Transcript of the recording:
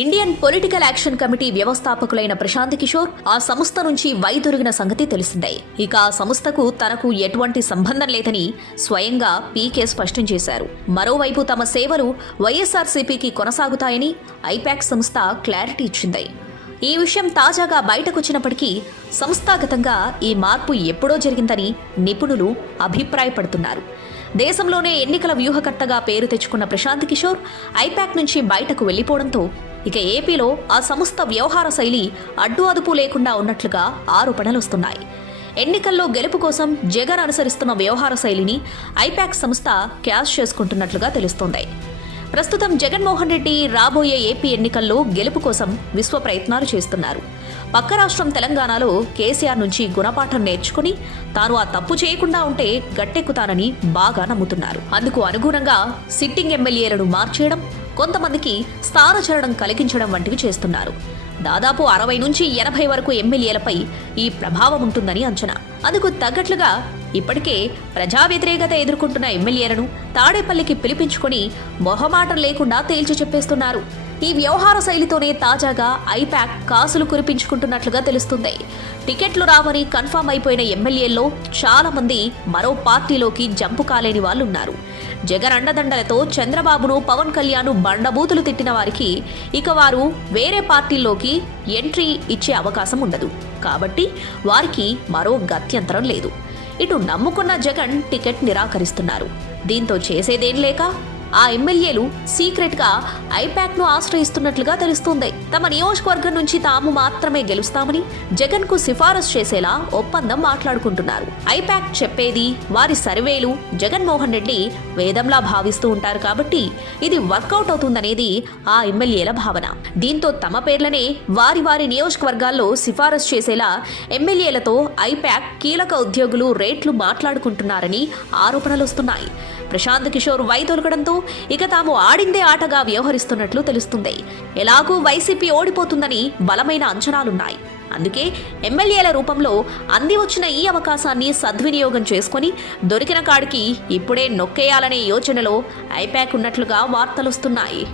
Indian political action committee వ్యవస్థాపకులైన ప్రశాంత్ కిషోర్ ఆ సంస్థ నుంచి వైదొలిగిన సంగతి తెలిసిందే. ఇక ఆ సంస్థకు తనకు ఎటువంటి సంబంధం లేదని స్వయంగా పీకే స్పష్టం చేశారు. మరోవైపు తమ సేవలు వైఎస్ఆర్సీపీకి కొనసాగుతాయని ఐపాక్ సంస్థ క్లారిటీ ఇచ్చింది. ఈ విషయం తాజాగా బయటకొచ్చినప్పటికీ సంస్థాగతంగా ఈ మార్పు ఎప్పుడో జరిగిందని నిపుణులు అభిప్రాయపడుతున్నారు. దేశంలోనే ఎన్నికల వ్యూహకర్తగా పేరు తెచ్చుకున్న ప్రశాంత్ కిషోర్ ఐపాక్ నుంచి బయటకు వెళ్లిపోవడంతో ఇక ఏపీలో ఆ సంస్థ వ్యవహార శైలి అడ్డు అదుపు లేకుండా ఉన్నట్లుగా ఆరోపణలొస్తున్నాయి. ఎన్నికల్లో గెలుపు కోసం జగన్ అనుసరిస్తున్న వ్యవహార శైలిని ఐపాక్ సంస్థ క్యాష్ చేసుకుంటున్నట్లుగా తెలుస్తోంది. ప్రస్తుతం జగన్మోహన్ రెడ్డి రాబోయే ఏపీ ఎన్నికల్లో గెలుపు కోసం విశ్వ ప్రయత్నాలు చేస్తున్నారు. పక్క రాష్ట్రం తెలంగాణలో కేసీఆర్ నుంచి గుణపాఠం నేర్చుకుని తాను ఆ తప్పు చేయకుండా ఉంటే గట్టెక్కుతానని బాగా నమ్ముతున్నారు. అందుకు అనుగుణంగా సిట్టింగ్ ఎమ్మెల్యేలను మార్చేయడం, కొంతమందికి స్థానచలనం కలిగించడం వంటివి చేస్తున్నారు. దాదాపు 60 నుంచి 80 వరకు ఎమ్మెల్యేలపై ఈ ప్రభావం ఉంటుందని అంచనా. అందుకు తగ్గట్లుగా ఇప్పటికే ప్రజా వ్యతిరేకత ఎదుర్కొంటున్న ఎమ్మెల్యేలను తాడేపల్లికి పిలిపించుకొని మొహమాటం లేకుండా తేల్చి చెప్పేస్తున్నారు. ఈ వ్యవహార శైలితోనే తాజాగా ఐపాక్ కాసులు కురిపించుకుంటున్నట్లుగా తెలుస్తుంది. టికెట్లు రావని కన్ఫర్మ్ అయిపోయిన ఎమ్మెల్యేల్లో చాలా మంది మరో పార్టీలోకి జంపు కాలేని వాళ్ళున్నారు. జగన్ అండదండలతో చంద్రబాబును, పవన్ కళ్యాణ్ బండబూతులు తిట్టిన వారికి ఇక వారు వేరే పార్టీల్లోకి ఎంట్రీ ఇచ్చే అవకాశం ఉండదు. కాబట్టి వారికి మరో గత్యంతరం లేదు. ఇటు నమ్ముకున్న జగన్ టికెట్ నిరాకరిస్తున్నారు. దీంతో చేసేదేం లేక ఆ ఎమ్మెల్యేలు సీక్రెట్ గా ఐపాక్ ను ఆశ్రయిస్తున్నట్లుగా తెలుస్తోంది. తమ నియోజకవర్గం నుంచి తాము మాత్రమే గెలుస్తామని జగన్ కు సిఫారసు చేసేలా ఒప్పందం మాట్లాడుకుంటున్నారు. ఐపాక్ చెప్పేది, వారి సర్వేలు జగన్మోహన్ రెడ్డి వేదంలా భావిస్తూ ఉంటారు కాబట్టి ఇది వర్కౌట్ అవుతుందనేది ఆ ఎమ్మెల్యేల భావన. దీంతో తమ పేర్లనే వారి వారి నియోజకవర్గాల్లో సిఫారసు చేసేలా ఎమ్మెల్యేలతో ఐపాక్ కీలక ఉద్యోగులు రేట్లు మాట్లాడుకుంటున్నారని ఆరోపణలొస్తున్నాయి. ప్రశాంత్ కిషోర్ వైదొలగడంతో ఇక తాము ఆడిందే ఆటగా వ్యవహరిస్తున్నట్లు తెలుస్తుంది. ఎలాగూ వైసీపీ ఓడిపోతుందని బలమైన అంచనాలున్నాయి. అందుకే ఎమ్మెల్యేల రూపంలో అంది వచ్చిన ఈ అవకాశాన్ని సద్వినియోగం చేసుకుని దొరికిన కాడికి ఇప్పుడే నొక్కేయాలనే యోచనలో ఐపాక్ ఉన్నట్లుగా వార్తలొస్తున్నాయి.